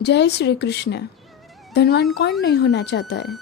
जय श्री कृष्ण। धनवान कौन नहीं होना चाहता है।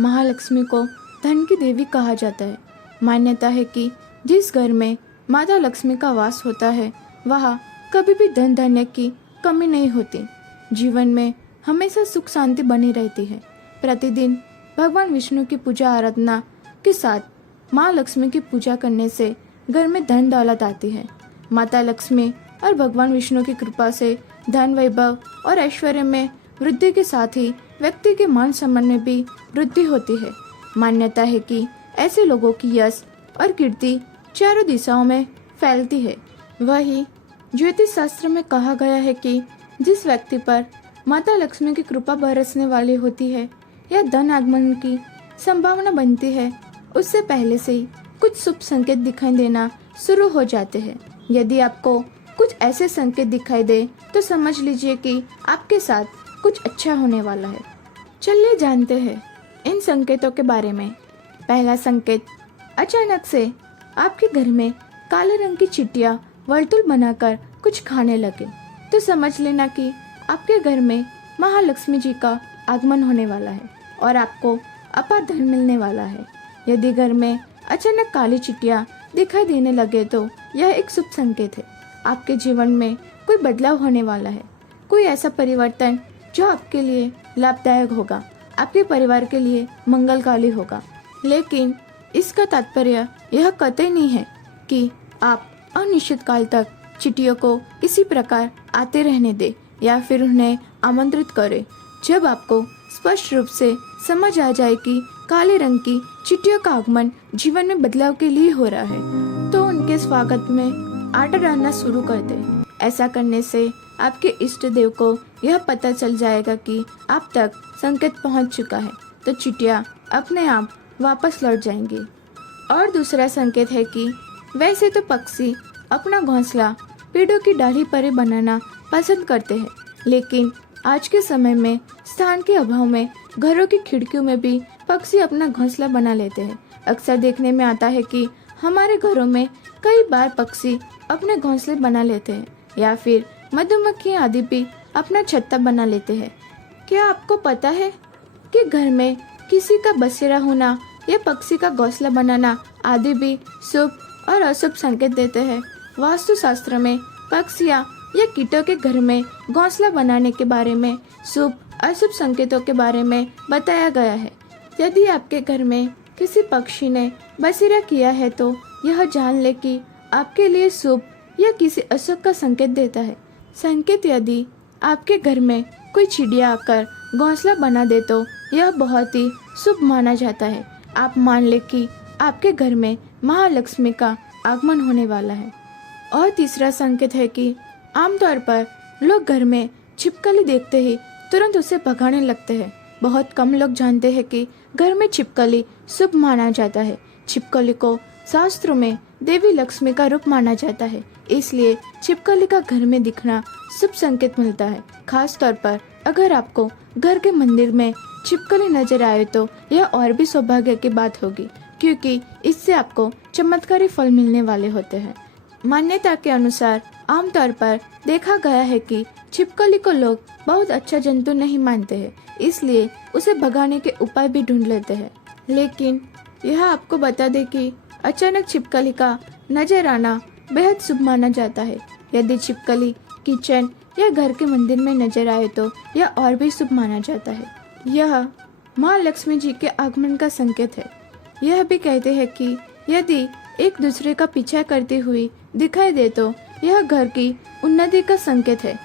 महालक्ष्मी को धन की देवी कहा जाता है। मान्यता है कि जिस घर में माता लक्ष्मी का वास होता है वहाँ कभी भी धन धान्य की कमी नहीं होती। जीवन में हमेशा सुख शांति बनी रहती है। प्रतिदिन भगवान विष्णु की पूजा आराधना के साथ माँ लक्ष्मी की पूजा करने से घर में धन दौलत आती है। माता लक्ष्मी और भगवान विष्णु की कृपा से धन वैभव और ऐश्वर्य में वृद्धि के साथ ही व्यक्ति के मान सम्मान में भी वृद्धि होती है। मान्यता है कि ऐसे लोगों की यश और कीर्ति चारों दिशाओं में फैलती है। वही ज्योतिष शास्त्र में कहा गया है कि जिस व्यक्ति पर माता लक्ष्मी की कृपा बरसने वाली होती है या धन आगमन की संभावना बनती है, उससे पहले से ही कुछ शुभ संकेत दिखाई देना शुरू हो जाते हैं। यदि आपको कुछ ऐसे संकेत दिखाई दे तो समझ लीजिए कि आपके साथ कुछ अच्छा होने वाला है। चलिए जानते हैं इन संकेतों के बारे में। पहला संकेत, अचानक से आपके घर में काले रंग की चिट्टियाँ वर्तुल बनाकर कुछ खाने लगे तो समझ लेना कि आपके घर में महालक्ष्मी जी का आगमन होने वाला है और आपको अपार धन मिलने वाला है। यदि घर में अचानक काली चिट्टियाँ दिखाई देने लगे तो यह एक शुभ संकेत है। आपके जीवन में कोई बदलाव होने वाला है, कोई ऐसा परिवर्तन जो आपके लिए लाभदायक होगा, आपके परिवार के लिए मंगलकारी होगा। लेकिन इसका तात्पर्य यह कतई नहीं है कि आप अनिश्चित काल तक चिट्ठियों को इसी प्रकार आते रहने दें या फिर उन्हें आमंत्रित करें। जब आपको स्पष्ट रूप से समझ आ जाए कि काले रंग की चिट्ठियों का आगमन जीवन में बदलाव के लिए हो रहा है तो उनके स्वागत में आटा डालना शुरू कर दें। ऐसा करने से आपके इष्ट देव को यह पता चल जाएगा कि आप तक संकेत पहुंच चुका है, तो चिट्ठियाँ अपने आप वापस लौट जाएंगी। और दूसरा संकेत है कि वैसे तो पक्षी अपना घोंसला पेड़ों की डाली पर ही बनाना पसंद करते हैं, लेकिन आज के समय में स्थान के अभाव में घरों की खिड़कियों में भी पक्षी अपना घोंसला बना लेते हैं। अक्सर देखने में आता है कि हमारे घरों में कई बार पक्षी अपने घोंसले बना लेते हैं या फिर मधुमक्खी आदि भी अपना छत्ता बना लेते हैं। क्या आपको पता है कि घर में किसी का बसेरा होना या पक्षी का घोंसला बनाना आदि भी शुभ और अशुभ संकेत देते हैं। वास्तुशास्त्र में पक्षियाँ या कीटों के घर में घोंसला बनाने के बारे में शुभ अशुभ संकेतों के बारे में बताया गया है। यदि आपके घर में किसी पक्षी ने बसेरा किया है तो यह जान ले कि आपके लिए शुभ या किसी अशुभ का संकेत देता है। संकेत, यदि आपके घर में कोई चिड़िया आकर घोंसला बना दे तो यह बहुत ही शुभ माना जाता है। आप मान ले कि आपके घर में महालक्ष्मी का आगमन होने वाला है। और तीसरा संकेत है कि आमतौर पर लोग घर में छिपकली देखते ही तुरंत उसे भगाने लगते हैं। बहुत कम लोग जानते हैं कि घर में छिपकली शुभ माना जाता है। छिपकली को शास्त्रों में देवी लक्ष्मी का रूप माना जाता है, इसलिए छिपकली का घर में दिखना शुभ संकेत मिलता है। खास तौर पर अगर आपको घर के मंदिर में छिपकली नजर आए तो यह और भी सौभाग्य की बात होगी, क्योंकि इससे आपको चमत्कारी फल मिलने वाले होते हैं। मान्यता के अनुसार आमतौर पर देखा गया है कि छिपकली को लोग बहुत अच्छा जंतु नहीं मानते हैं, इसलिए उसे भगाने के उपाय भी ढूंढ लेते हैं। लेकिन यह आपको बता दे कि अचानक छिपकली का नजर आना बेहद शुभ माना जाता है। यदि छिपकली किचन या घर के मंदिर में नजर आए तो यह और भी शुभ माना जाता है। यह माँ लक्ष्मी जी के आगमन का संकेत है। यह भी कहते हैं कि यदि एक दूसरे का पीछा करती हुई दिखाई दे तो यह घर की उन्नति का संकेत है।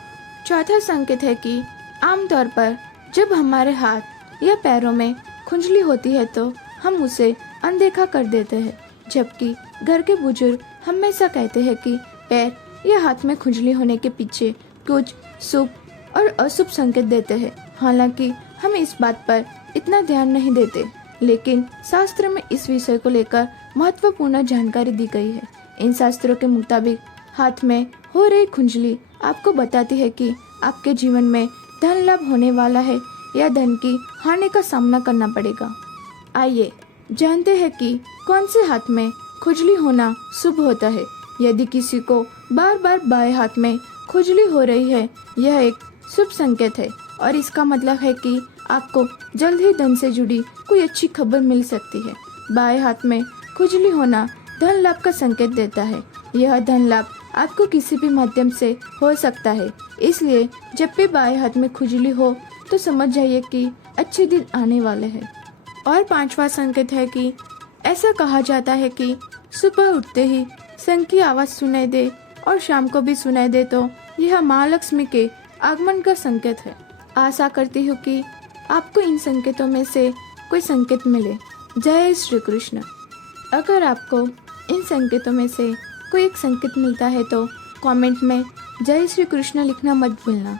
चौथा संकेत है कि आमतौर पर जब हमारे हाथ या पैरों में खुजली होती है तो हम उसे अनदेखा कर देते हैं, जबकि घर के बुजुर्ग हमेशा कहते हैं कि पैर या हाथ में खुजली होने के पीछे कुछ शुभ और अशुभ संकेत देते हैं। हालांकि हम इस बात पर इतना ध्यान नहीं देते, लेकिन शास्त्र में इस विषय को लेकर महत्वपूर्ण जानकारी दी गई है। इन शास्त्रों के मुताबिक हाथ में हो रही खुजली आपको बताती है कि आपके जीवन में धन लाभ होने वाला है या धन की हानि का सामना करना पड़ेगा। आइए जानते हैं कि कौन से हाथ में खुजली होना शुभ होता है। यदि किसी को बार बार बाएं हाथ में खुजली हो रही है, यह एक शुभ संकेत है। और इसका मतलब है कि आपको जल्द ही धन से जुड़ी कोई अच्छी खबर मिल सकती है। बाएं हाथ में खुजली होना धन लाभ का संकेत देता है। यह धन लाभ आपको किसी भी माध्यम से हो सकता है, इसलिए जब भी बाएं हाथ में खुजली हो तो समझ जाइए कि अच्छे दिन आने वाले हैं। और पांचवा संकेत है कि ऐसा कहा जाता है कि सुबह उठते ही शंख की आवाज़ सुनाई दे और शाम को भी सुनाई दे तो यह महालक्ष्मी के आगमन का संकेत है। आशा करती हूँ कि आपको इन संकेतों में से कोई संकेत मिले। जय श्री कृष्ण। अगर आपको इन संकेतों में से कोई एक संकेत मिलता है तो कमेंट में जय श्री कृष्ण लिखना मत भूलना।